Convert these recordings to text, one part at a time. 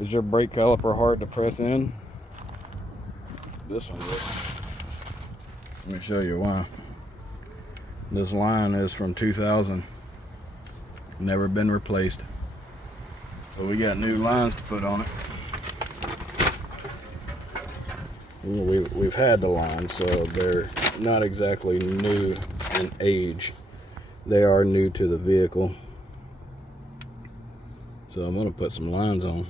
Is your brake caliper hard to press in? This one is. Let me show you why. This line is from 2000. Never been replaced. So we got new lines to put on it. We've had the lines, so they're not exactly new in age. They are new to the vehicle. So I'm going to put some lines on.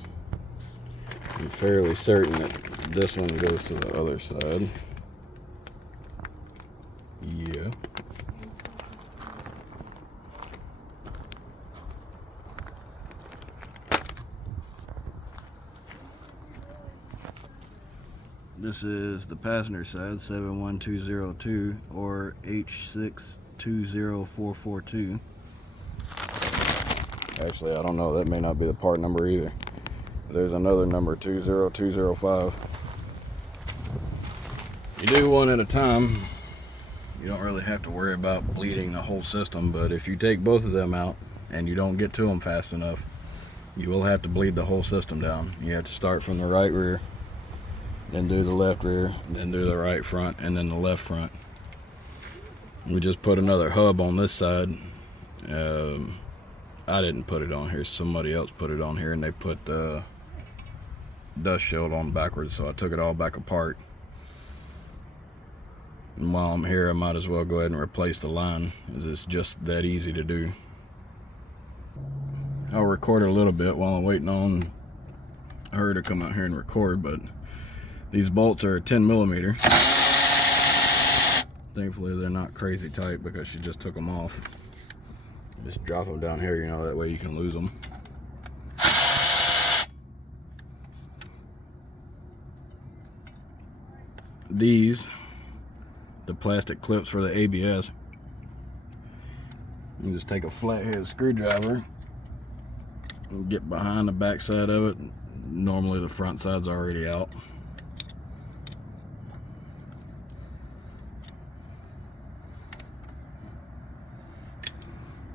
I'm fairly certain that this one goes to the other side. Yeah. This is the passenger side, 71202 or H620442. Actually, I don't know, that may not be the part number either. There's another number, 20205. You do one at a time. You don't really have to worry about bleeding the whole system, but if you take both of them out and you don't get to them fast enough, you will have to bleed the whole system down. You have to start from the right rear, then do the left rear, then do the right front, and then the left front. We just put another hub on this side. I didn't put it on here, somebody else put it on here, and they put the dust shield on backwards, so I took it all back apart. And while I'm here, I might as well go ahead and replace the line, as it's just that easy to do. I'll record a little bit while I'm waiting on her to come out here and record, but these bolts are 10 millimeter. Thankfully they're not crazy tight because she just took them off. Just drop them down here, you know, that way you can lose them. These, the plastic clips for the ABS, you just take a flathead screwdriver and get behind the back side of it. Normally the front side's already out.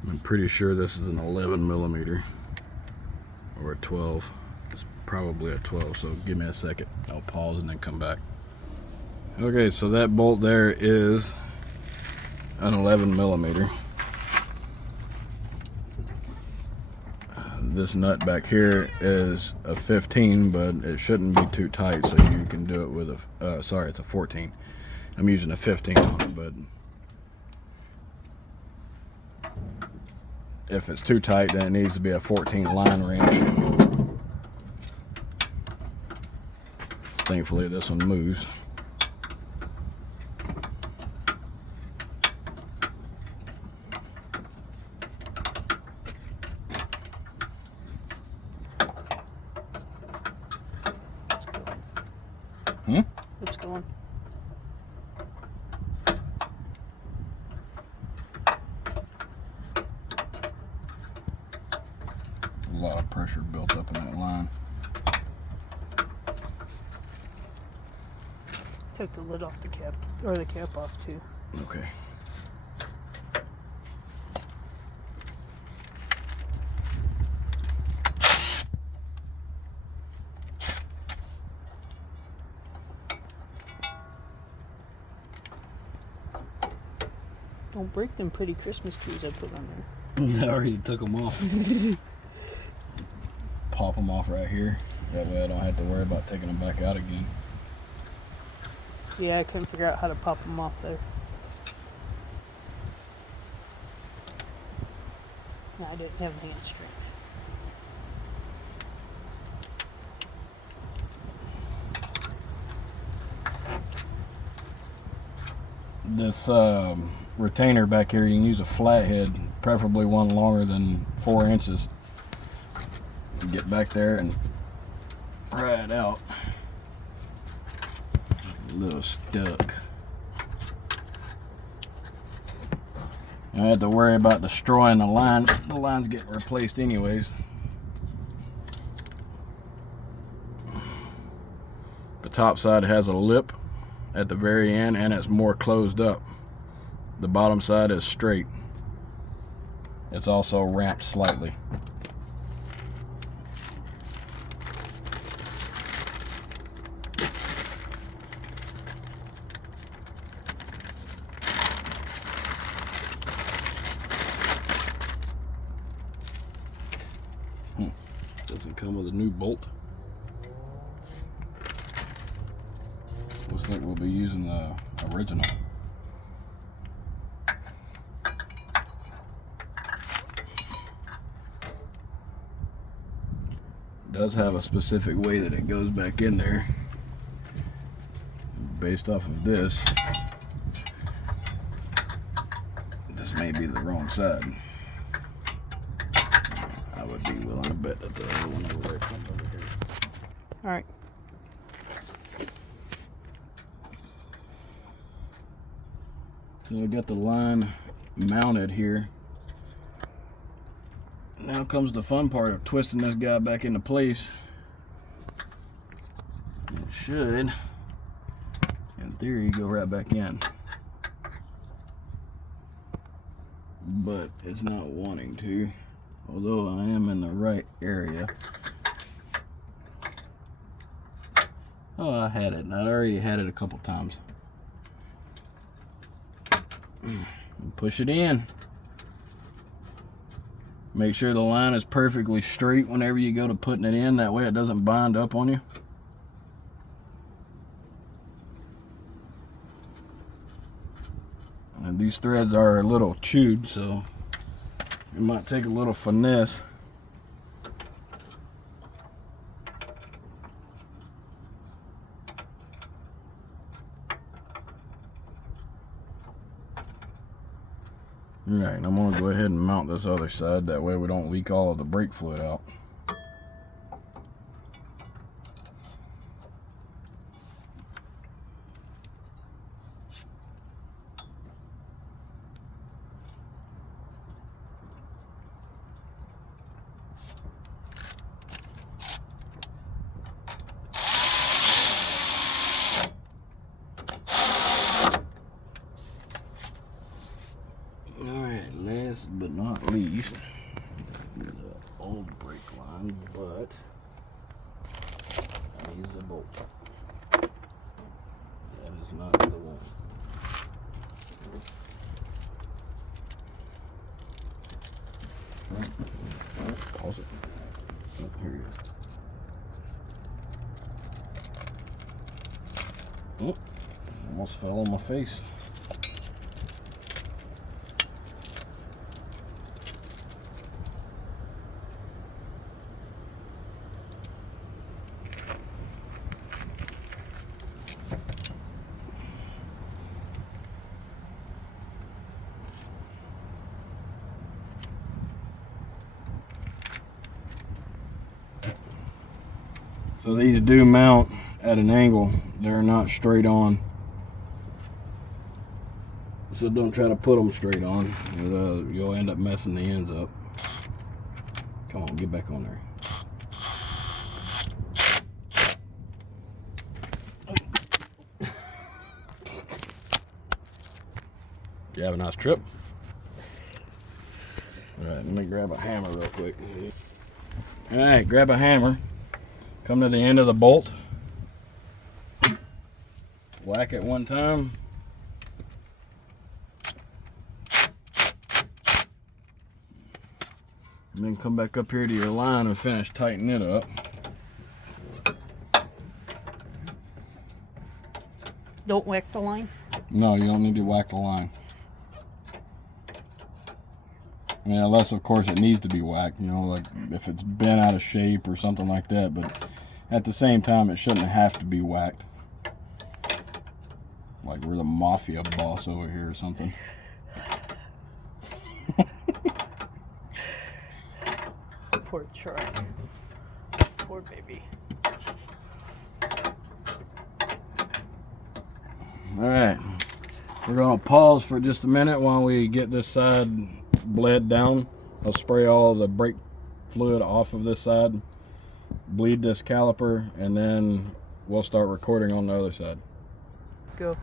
I'm pretty sure this is an 11 millimeter or a 12. It's probably a 12, so give me a second. I'll pause and then come back. Okay, so that bolt there is an 11 millimeter. This nut back here is a 15, but it shouldn't be too tight, so you can do it with a, sorry, it's a 14. I'm using a 15 on it, but if it's too tight, then it needs to be a 14 line wrench. Thankfully, this one moves. It's going. A lot of pressure built up in that line. Took the lid off the cap, or the cap off too. Okay. Don't break them pretty Christmas trees I put on there. I already took them off. Pop them off right here. That way I don't have to worry about taking them back out again. Yeah, I couldn't figure out how to pop them off there. No, I didn't have hand strength. This retainer back here, you can use a flathead, preferably one longer than 4 inches. Get back there and pry it out. A little stuck. I had to worry about destroying the line. The line's getting replaced anyways. The top side has a lip at the very end, and it's more closed up. The bottom side is straight. It's also ramped slightly. Doesn't come with a new bolt. Looks like we'll be using the original. It does have a specific way that it goes back in there. Based off of this, this may be the wrong side. I would be willing to bet that the other one over there comes over here. All right. So I got the line mounted here. Now comes the fun part of twisting this guy back into place. It should, in theory, go right back in. But it's not wanting to, although I am in the right area. Oh, I had it. I already had it a couple times. Push it in. Make sure the line is perfectly straight whenever you go to putting it in. That way it doesn't bind up on you. And these threads are a little chewed, so it might take a little finesse. Alright, I'm going to go ahead and mount this other side, that way we don't leak all of the brake fluid out. Alright, last but not least, the old brake line, but needs a bolt. That is not the one. Pause it. Oh, here it is. Oh, almost fell on my face. So these do mount at an angle. They're not straight on. So don't try to put them straight on. You'll end up messing the ends up. Come on, get back on there. You have a nice trip. All right, let me grab a hammer real quick. All right, grab a hammer. Come to the end of the bolt. Whack it one time. And then come back up here to your line and finish tightening it up. Don't whack the line. No, you don't need to whack the line. I mean, unless of course it needs to be whacked, you know, like if it's bent out of shape or something like that, but at the same time it shouldn't have to be whacked. Like we're the mafia boss over here or something. Poor truck. Poor baby. Alright, we're going to pause for just a minute while we get this side bled down. I'll spray all the brake fluid off of this side, bleed this caliper, and then we'll start recording on the other side. Go.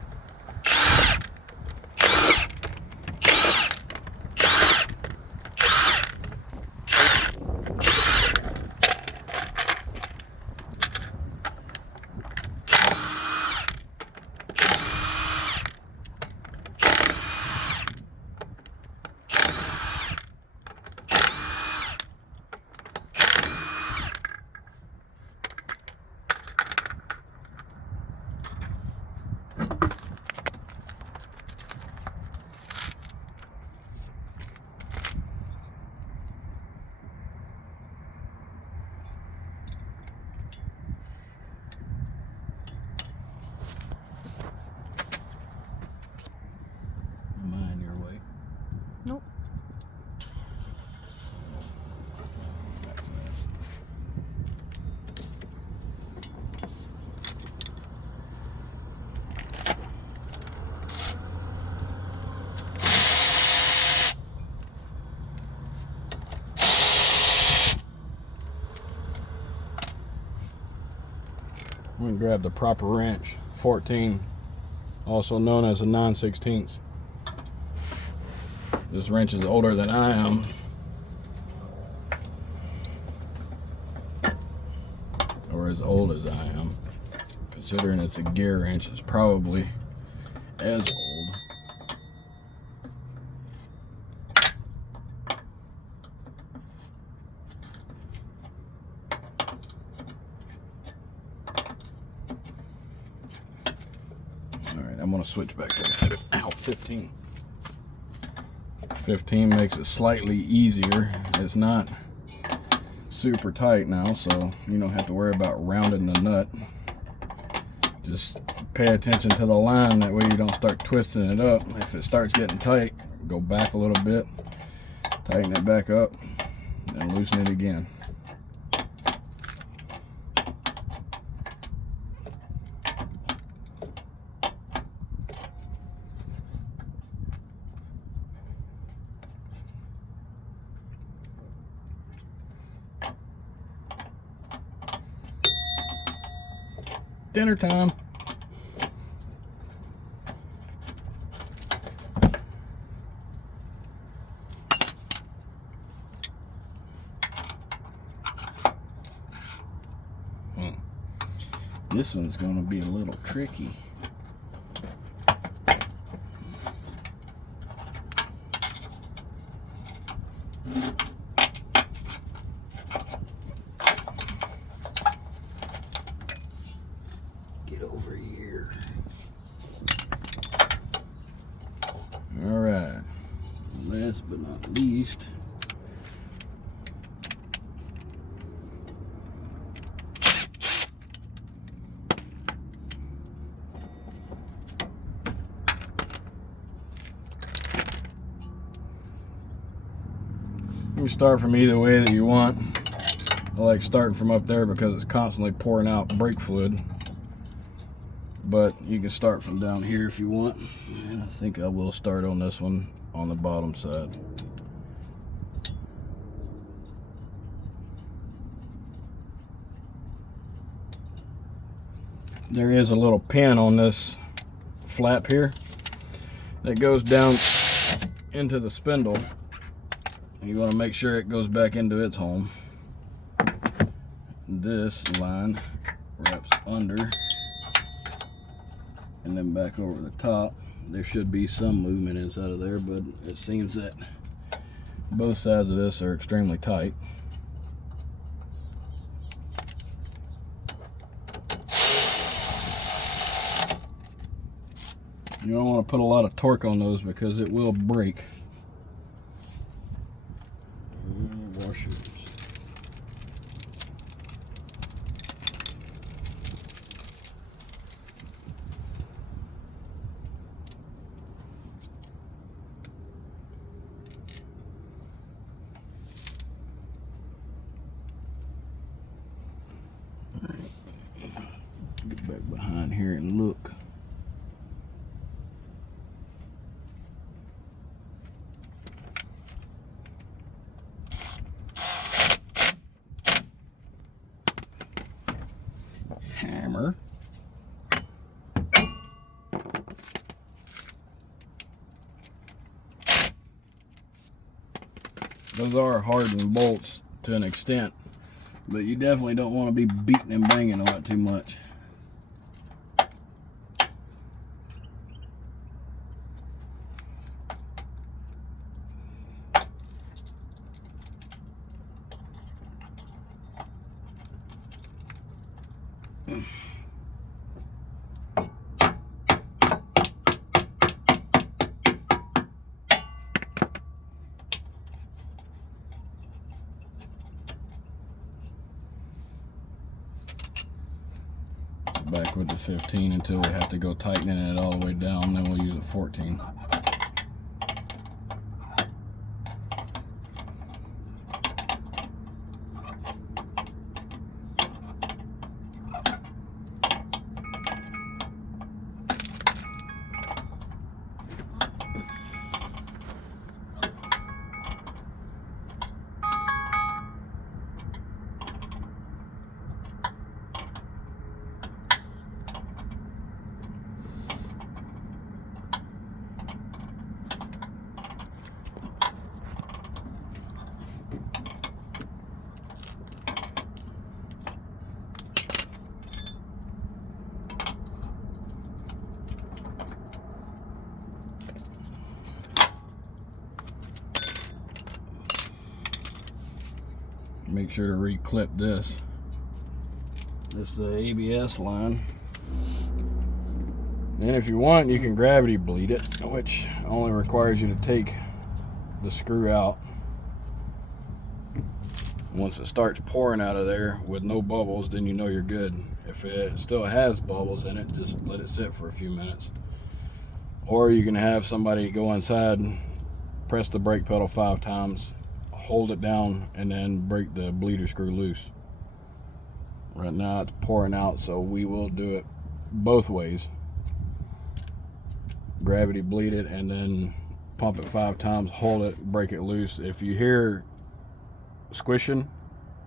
I'm gonna grab the proper wrench, 14, also known as a 9/16. This wrench is older than I am. Or as old as I am. Considering it's a gear wrench, it's probably as old. Alright, I'm going to switch back to 15. 15 makes it slightly easier. It's not super tight now, so you don't have to worry about rounding the nut. Just pay attention to the line, that way you don't start twisting it up. If it starts getting tight, go back a little bit, tighten it back up, and loosen it again. Dinner time. This one's going to be a little tricky. Get over here. All right. Last but not least, you start from either way that you want. I like starting from up there because it's constantly pouring out brake fluid. But you can start from down here if you want. And I think I will start on this one on the bottom side. There is a little pin on this flap here that goes down into the spindle. You want to make sure it goes back into its home. This line wraps under and then back over the top. There should be some movement inside of there, but it seems that both sides of this are extremely tight. You don't want to put a lot of torque on those because it will break. Washers. All right. Get back behind here and look. Hammer. Those are hardened bolts to an extent, but you definitely don't want to be beating and banging on it too much. Back with the 15 until we have to go tightening it all the way down, then we'll use a 14. make sure to re-clip this. This is the ABS line. And if you want, you can gravity bleed it, which only requires you to take the screw out. Once it starts pouring out of there with no bubbles, then you know you're good. If it still has bubbles in it, just let it sit for a few minutes. Or you can have somebody go inside, press the brake pedal 5 times, hold it down, and then break the bleeder screw loose. Right now it's pouring out, so we will do it both ways. Gravity bleed it and then pump it 5 times, hold it, break it loose. If you hear squishing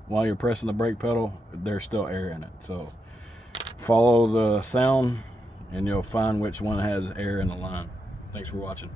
while you're pressing the brake pedal, there's still air in it. So follow the sound and you'll find which one has air in the line. Thanks for watching.